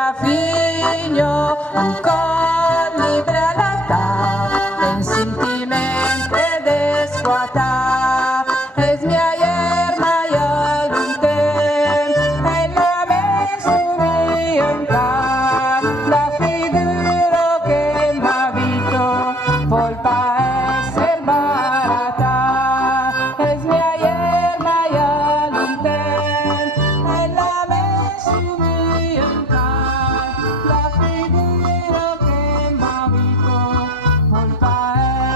una figlio, un collibre alla ta, en sentimente descuata, es mi ayer maya lunten, en la mesumienta, la figura que m'ha visto, polpa es el barata, es mi ayer maya lunten, en la mesumienta, la figura que m'ha visto, polpa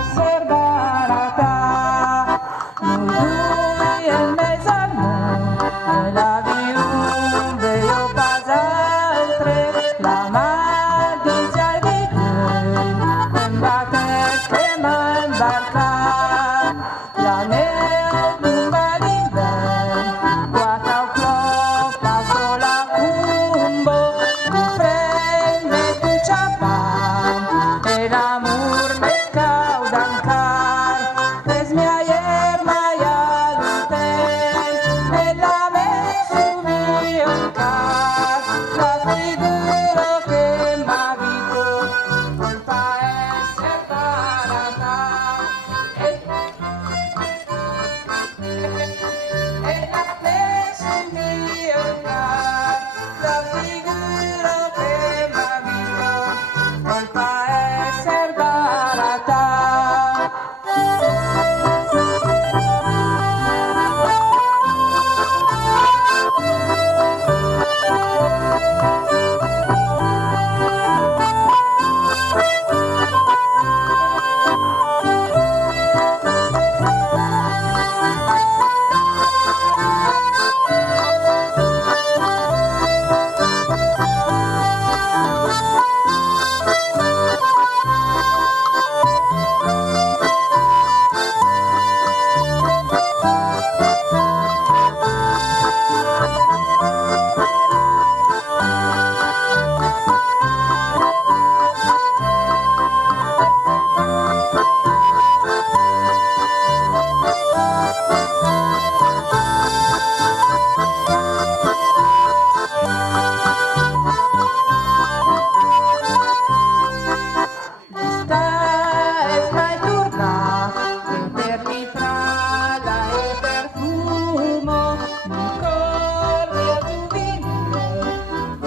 es el barata. Lui en mezzo al món, la viu veo pas altre, la mà dins el videll, em batec que m'ha embarcat, la neu d'un bel hivern, guata o clop, passo la cumbo, un fred me tu xapant, e l'amor me cau d'encar, es mi ayer maya lunten, e la me sumio encar, la figura que m'ha visto, colpa es ser barata, e la me sumio encar, la figura que m'ha visto, colpa es ser barata. Es mai tornar, que per mi frada e perfumo, mi corre a giuvenile,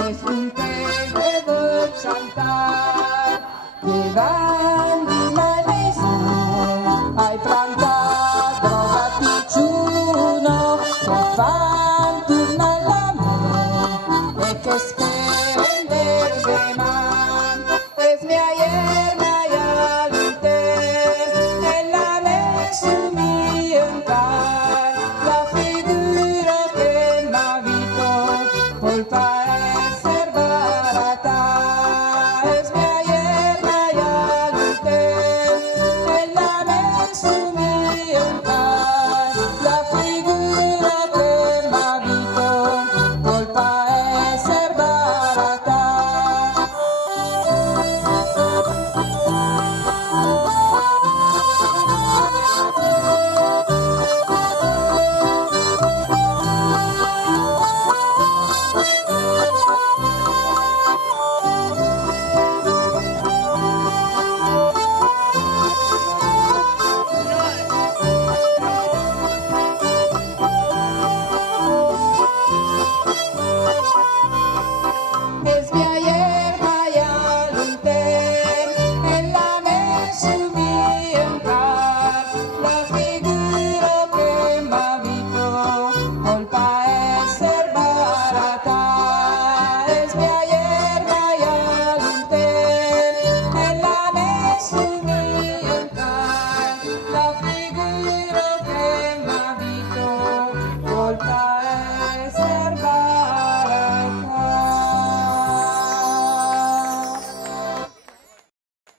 es un tempo de cantar, que van di mai nessuno, hai plantat rosa picciuno, che fan tornar la me, e che speren del man, es mi ayer maya lunten, e la me sumio encar, la figura que m'ha visto, colpa es ser barata, es mi ayer maya lunten, e la me sumio encar, la figura que m'ha visto, colpa es ser barata. Es mi ayer maya lunten, en la me sumio encar, la